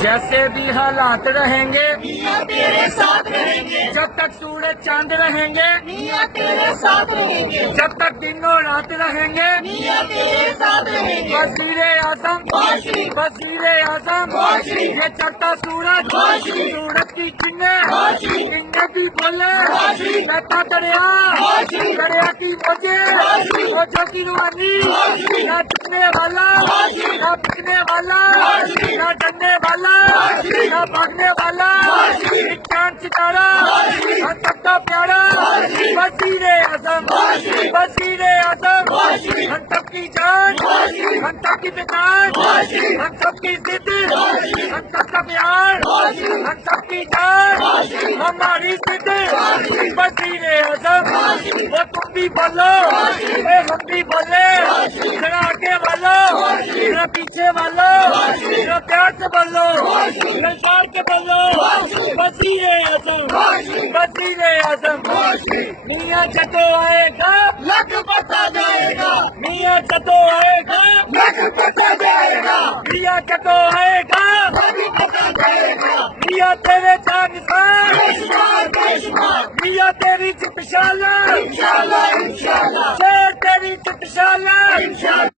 جیسے بھی حالات رہیں گے میاں تیرے ساتھ رہیں گے، جب تک سورج چاند رہیں گے میاں تیرے ساتھ رہیں گے، جب تک دن و رات رہیں گے میاں تیرے ساتھ رہیں گے۔ وزیر اعظم معاشری، وزیر اعظم معاشری، یہ چڑھتا سورج معاشری، سورج کی چنگے معاشری، چنگے کی بولے معاشری، بہتا دریا معاشری، دریا کی موجے معاشری، موجوں کی روانی معاشری، نہ جھکنے والا معاشری، نہ بکنے والا معاشری، نہ ڈرنے والا معاشری، نہ بھاگنے والا معاشری، ایک چاند ستارہ معاشری، ہم سب کا پیارا معاشری، وزیر اعظم معاشری، وزیر اعظم معاشری، ہم سب کی جان معاشری، ہم سب کی پہچان معاشری، ہم سب کی ضد معاشری، ہم سب کا پیار معاشری، ہم سب کی جان معاشری، ہماری ضد معاشری، وزیر اعظم معاشری، وہ تم بھی بولو معاشری، اے ہم بھی بولے معاشری، ذرا آگے والو معاشری، ذرا پیچھے والو معاشری، ذرا پیار سے بولو معاشری، سرکار کے بولو معاشری، وزیر اعظم معاشری، وزیر اعظم معاشری، میاں جدو آئے گا لکھ پتا جائے گا، میاں جدو آئے گا لکھ پتا جائے گا، میاں جدو آئے گا لکھ پتا جائے گا، میاں تیرے جان نثار بے شمار بے شمار، میاں تیری چپشالہ انشاءاللہ انشاءاللہ شیر تیری چپشالہ انشاءاللہ